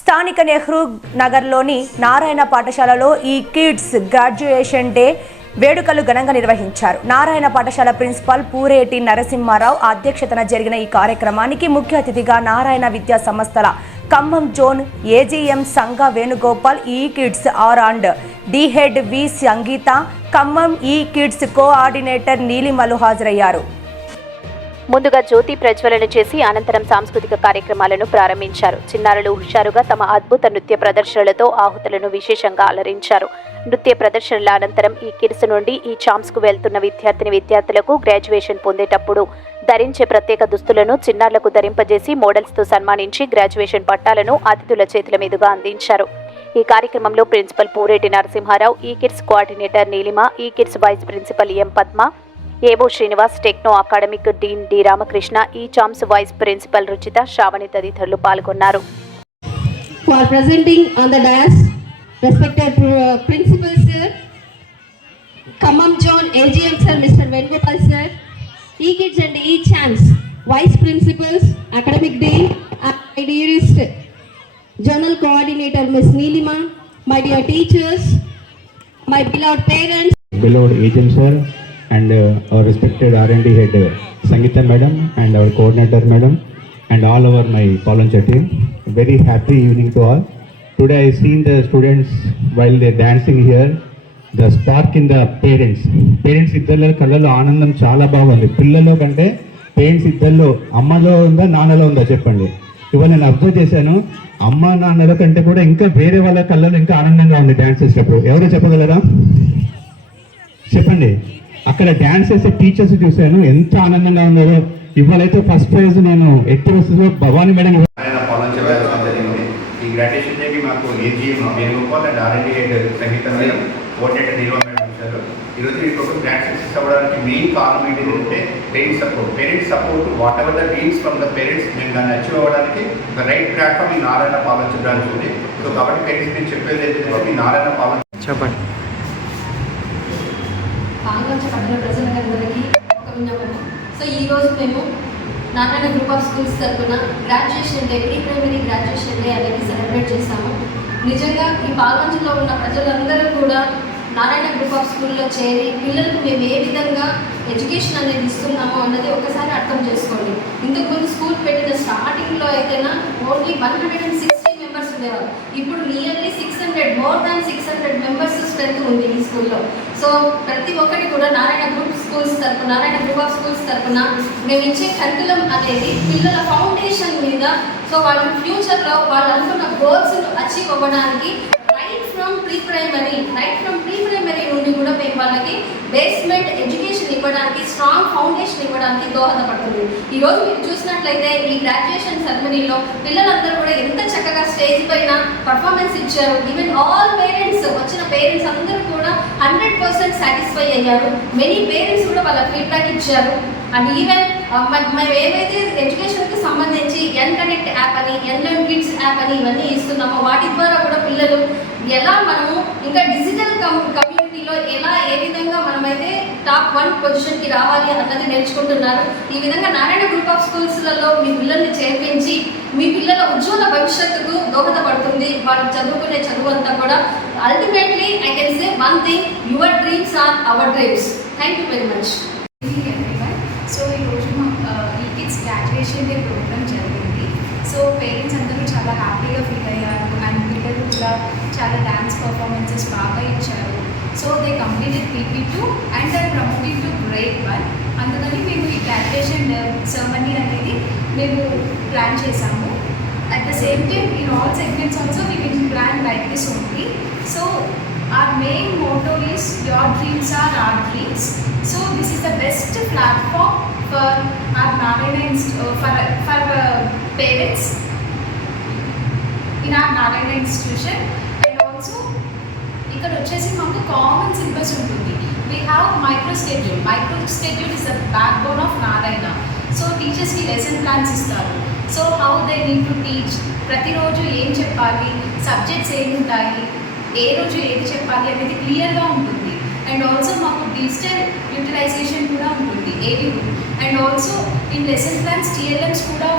స్థానిక నెహ్రూ నగర్లోని నారాయణ పాఠశాలలో ఈ కిడ్స్ గ్రాడ్యుయేషన్ డే వేడుకలు ఘనంగా నిర్వహించారు. నారాయణ పాఠశాల ప్రిన్సిపాల్ పూరేటి నరసింహారావు అధ్యక్షతన జరిగిన ఈ కార్యక్రమానికి ముఖ్య అతిథిగా నారాయణ విద్యా సంస్థల Khammam zone AGM Sangha Venugopal, e kids R and D head V Sangeetha, Khammam e kids coordinator నీలిమలు హాజరయ్యారు. ముందుగా జ్యోతి ప్రజ్వలన చేసి అనంతరం సాంస్కృతిక కార్యక్రమాలను ప్రారంభించారు. చిన్నారులు హుషారుగా తమ అద్భుత నృత్య ప్రదర్శనలతో ఆహుతులను విశేషంగా అలరించారు. నృత్య ప్రదర్శనల అనంతరం ఈ కిడ్స్ నుండి ఈ ఛాంప్స్కు వెళ్తున్న విద్యార్థులకు గ్రాడ్యుయేషన్ పొందేటప్పుడు ధరించే ప్రత్యేక దుస్తులను చిన్నారులకు ధరింపజేసి మోడల్స్తో సన్మానించి గ్రాడ్యుయేషన్ పట్టాలను అతిథుల చేతుల మీదుగా అందించారు. ఈ కార్యక్రమంలో ప్రిన్సిపల్ పూరేటి నరసింహారావు, ఈ kids coordinator Neelima, e kids vice principal M Padma, AO Srinivas, techno academic dean D Ramakrishna, e champs vice principal Ruchitha, Sravani తదితరులు పాల్గొన్నారు. For presenting on the dais, respected principal sir, Khammam Zone AGM sir, Mr. Venugopal sir, E-Kids and E-Champs, vice principals, academic dean, and my dearest journal coordinator Ms. Neelima, my dear teachers, my beloved parents, beloved agent sir, and our respected R&D head Sangeeta madam, and our coordinator madam, and all over my volunteer team. Very happy evening to all. Today I seen the students while they dancing here, the spark in the parents ఇద్దరిలో కళ్ళలో ఆనందం చాలా బాగుంది. పిల్లల్లో కంటే parents ఇద్దరిలో అమ్మలో ఉందా నాన్నలో ఉందా చెప్పండి. ఇవాళ నేను అబ్జర్వ్ చేశాను, అమ్మ నాన్నల కంటే కూడా ఇంకా వేరే వాళ్ళ కళ్ళలో ఇంకా ఆనందంగా ఉంది డాన్స్ చేసేటప్పుడు. ఎవరో చెప్పగలరా? చెప్పండి. అక్కడ డ్యాన్స్ చేసే టీచర్స్ చూశాను, ఎంత ఆనందంగా ఉన్నారో. ఇవాళైతే ఫస్ట్ ప్రైజ్ నేను ఎట్టి వస్తుందో భవానీ మేడం జరిగింది. ఈ గ్రాడ్యుయేషన్ డేకి మాకు AGM Venugopal and R&D head Sangeetha madam, coordinator Neelima madam ఇచ్చారు. ఈరోజు ఈ ప్రోగ్రామ్ గ్రాండ్ సక్సెస్ అవ్వడానికి మెయిన్ కారణం ఏంటంటే parents support whatever the dreams from the parents మేము దాన్ని అచీవ్ అవ్వడానికి ద రైట్ ప్లాట్ఫామ్ ఈ నారాయణ పాలన ఉంది. సో కాబట్టి పేరెంట్స్ నేను చెప్పేది ఏంటంటే ఈ నారాయణ పాలన చెప్పండి. పాల్గొంచే పట్టణ ప్రజలందరికీ ఒక విన్నపం. సో ఈరోజు మేము నారాయణ గ్రూప్ ఆఫ్ స్కూల్స్ తరఫున graduation day, pre primary graduation day అనేది సెలబ్రేట్ చేస్తాము. నిజంగా ఈ పాల్గొంచలో ఉన్న ప్రజలందరూ కూడా నారాయణ గ్రూప్ ఆఫ్ స్కూల్లో చేరి పిల్లలకు మేము ఏ విధంగా ఎడ్యుకేషన్ అనేది ఇస్తున్నామో అన్నది ఒకసారి అర్థం చేసుకోండి. ఇంతకుముందు స్కూల్ పెట్టిన స్టార్టింగ్లో అయితేనా ఓన్లీ 160 మెంబర్స్ ఉండేవారు. ఇప్పుడు nearly 600, more than 600 members strength ఉంది ఈ స్కూల్లో. సో ప్రతి ఒక్కటి కూడా నారాయణ గ్రూప్ ఆఫ్ స్కూల్స్ తరఫున మేము ఇచ్చే కరికులం అనేది పిల్లల ఫౌండేషన్ మీద, సో వాళ్ళ ఫ్యూచర్లో వాళ్ళు అనుకున్న గోల్స్ అచీవ్ అవ్వడానికి రైట్ ఫ్రమ్ ప్రీ ప్రైమరీ నుండి కూడా మేము వాళ్ళకి బేస్మెంట్ ఎడ్యుకేషన్ ఇవ్వడానికి, స్ట్రాంగ్ ఫౌండేషన్ ఇవ్వడానికి దోహదపడుతుంది. ఈరోజు మీరు చూసినట్లయితే ఈ గ్రాడ్యుయేషన్ సెరమనీలో పిల్లలందరూ కూడా ఎంత చక్కగా స్టేజ్ పైన పర్ఫార్మెన్స్ ఇచ్చారు. ఈవెన్ ఆల్ పేరెంట్స్, వచ్చిన పేరెంట్స్ అందరూ కూడా 100% సాటిస్ఫై అయ్యారు. మెనీ పేరెంట్స్ కూడా వాళ్ళ ఫీడ్బ్యాక్ ఇచ్చారు. అండ్ ఈవెన్ మేము ఏవైతే ఎడ్యుకేషన్కి సంబంధించి N-Connect యాప్ అని, N-Learn Kids యాప్ అని ఇవన్నీ ఇస్తున్నామో వాటి ద్వారా కూడా పిల్లలు ఎలా మనము ఇంకా డిజిటల్ కమ్యూనిటీలో ఏ విధంగా మనమైతే టాప్ 1 పొజిషన్కి రావాలి అన్నది నేర్చుకుంటున్నారు. ఈ విధంగా నారాయణ గ్రూప్ ఆఫ్ స్కూల్స్లలో మీ పిల్లల్ని చేర్పించి మీ పిల్లల ఉజ్వల భవిష్యత్తుకు దోహదపడుతుంది. వాళ్ళు చదువుకునే చదువు అంతా కూడా ultimately I can say one thing, your dreams are our dreams. Thank you very much. So ఈరోజు ఈ కిడ్స్ గ్రాడ్యుయేషన్ డే ప్రోగ్రామ్ జరిగింది. సో పేరెంట్స్ అందరూ చాలా హ్యాపీగా ఫీల్ అయ్యారు. అండ్ పిల్లలు కూడా చాలా డ్యాన్స్ పర్ఫార్మెన్సెస్ బాగా ఇచ్చారు. So they completed PP2 and they promoting to grade 1. అందుకని మేము ఈ గ్రాడ్యుయేషన్ సెరమనీ అనేది మేము ప్లాన్ చేసాము. At the same time in all segments also we will plan like this only. So our main motto is your dreams are our dreams. So this is the best platform for our Narayana for parents in our Narayana institution. And also ఇక్కడ వచ్చేసి మాకు common syllabus ఉంటుంది. We have micro schedule is the backbone of Narayana. So టీచర్స్కి lesson plans ఇస్తారు. So how they need to teach, ప్రతిరోజు ఏం చెప్పాలి, subjects ఏమి ఉంటాయి, ఏ రోజు ఏది చెప్పాలి అనేది క్లియర్గా ఉంటుంది. అండ్ ఆల్సో మాకు డిజిటల్ యూటిలైజేషన్ కూడా ఉంటుంది ఏవి and also in lesson plans TLMs కూడా